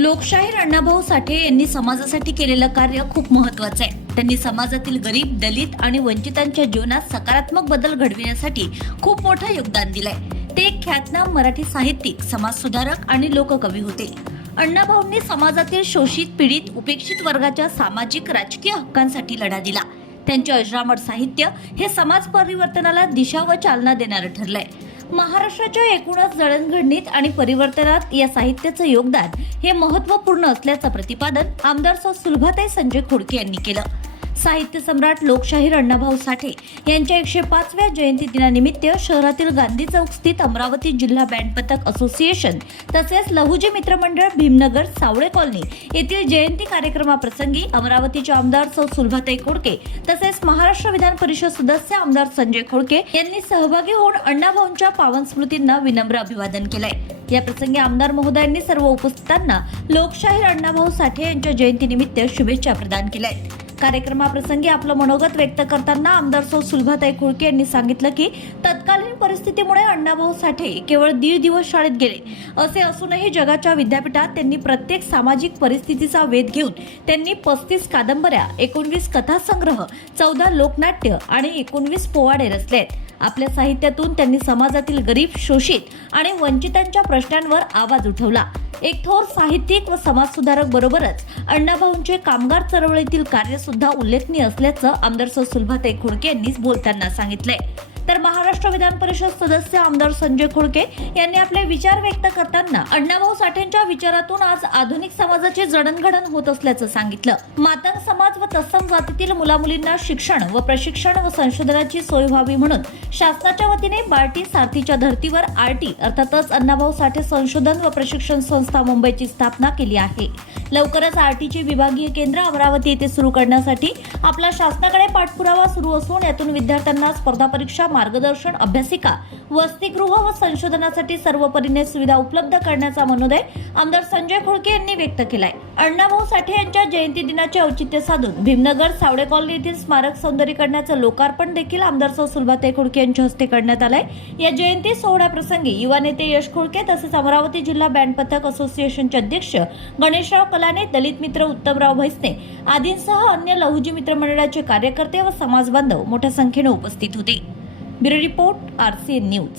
लोकशाहीर अण्णाभाऊ साठे यांनी समाजासाठी केलेलं कार्य खूप महत्वाचं आहे. त्यांनी समाजातील गरीब दलित आणि वंचितांच्या जीवनात सकारात्मक बदल घडविण्यासाठी खूप मोठं योगदान दिलंय. ते एक ख्यातनाम मराठी साहित्यिक समाजसुधारक आणि लोककवी होते. अण्णाभाऊंनी समाजातील शोषित पीडित उपेक्षित वर्गाच्या सामाजिक राजकीय हक्कांसाठी लढा दिला. त्यांचे अजरामर साहित्य हे समाज परिवर्तनाला दिशा व चालना देणारं ठरलंय. महाराष्ट्राच्या एकूणच जडणघडणीत आणि परिवर्तनात या साहित्याचं योगदान हे महत्त्वपूर्ण असल्याचं प्रतिपादन आमदार सुलभाताई संजय खोडके यांनी केलं. साहित्य सम्राट लोकशाहीर अण्णाभाऊ साठे यांच्या एकशे पाचव्या जयंती दिनानिमित्त शहरातील गांधी चौक स्थित अमरावती जिल्हा बँड पथक असोसिएशन तसेच लहुजी मित्रमंडळ भीमनगर सावळे कॉलनी येथील जयंती कार्यक्रमाप्रसंगी अमरावतीचे आमदार सौ सुलभाताई खोडके तसेच महाराष्ट्र विधान परिषद सदस्य आमदार संजय खोडके यांनी सहभागी होऊन अण्णाभाऊंच्या पावन स्मृतींना विनम्र अभिवादन केलंय. या प्रसंगी आमदार महोदयांनी सर्व उपस्थितांना लोकशाहीर अण्णाभाऊ साठे यांच्या जयंतीनिमित्त शुभेच्छा प्रदान केल्या आहेत कार्यक्रमाप्रसंगी आपलं मनोगत व्यक्त करताना आमदार सौ सुलभाताई कुळके यांनी सांगितलं की तत्कालीन परिस्थितीमुळे अण्णाभाऊ साठे केवळ दीड दिवस शाळेत गेले. असे असूनही जगाच्या विद्यापीठात त्यांनी प्रत्येक सामाजिक परिस्थितीचा वेध घेऊन त्यांनी पस्तीस कादंबऱ्या एकोणवीस कथासंग्रह चौदा लोकनाट्य आणि एकोणवीस पोवाडे रचले आहेत आपल्या साहित्यातून त्यांनी समाजातील गरीब शोषित आणि वंचितांच्या प्रश्नांवर आवाज उठवला. एक थोर साहित्यिक व समाजसुधारक बरोबरच अण्णाभाऊंचे कामगार चळवळीतील कार्य सुद्धा उल्लेखनीय असल्याचं आमदार सौ सुलभाताई खोडके यांनी बोलताना सांगितलंय. तर महाराष्ट्र विधान परिषद सदस्य आमदार संजय खोडके यांनी आपले विचार व्यक्त करताना अण्णाभाऊ साठेंच्या विचारातून आज आधुनिक समाजाचे जडणघडण होत असल्याचं सांगितलं. मातंग समाज व तत्सम जातीतील मुलामुलींना शिक्षण व प्रशिक्षण व संशोधनाची सोय व्हावी म्हणून शासनाच्या वतीने बार्टी सारथीच्या धर्तीवर आरटी अर्थातच अण्णाभाऊ साठे संशोधन व प्रशिक्षण संस्था मुंबईची स्थापना केली आहे. लवकरच आरटीचे विभागीय केंद्र अमरावती येथे सुरू करण्यासाठी आपला शासनाकडे पाठपुरावा सुरू असून यातून विद्यार्थ्यांना स्पर्धा परीक्षा मार्गदर्शन अभ्यासिका वसतिगृह व संशोधनासाठी सर्व परीने सुविधा उपलब्ध करण्याचा मनोदय आमदार संजय खोडके यांनी व्यक्त केलाय. अण्णाभाऊ साठे यांच्या जयंती दिनाचे औचित्य साधून भीमनगर सावडे कॉलनी येथील स्मारक सौंदर्यीकरणाचं लोकार्पण देखील आमदार सौ सुलभाते खोडके यांच्या हस्ते करण्यात आलंय. या जयंती सोहळ्याप्रसंगी युवा नेते यश खोडके तसेच अमरावती जिल्हा बँड पथक असोसिएशनचे अध्यक्ष गणेशराव कलाने दलित मित्र उत्तमराव भैसने आदींसह अन्य लहुजी मित्रमंडळाचे कार्यकर्ते व समाज बांधव मोठ्या संख्येने उपस्थित होते. Bureau report R C news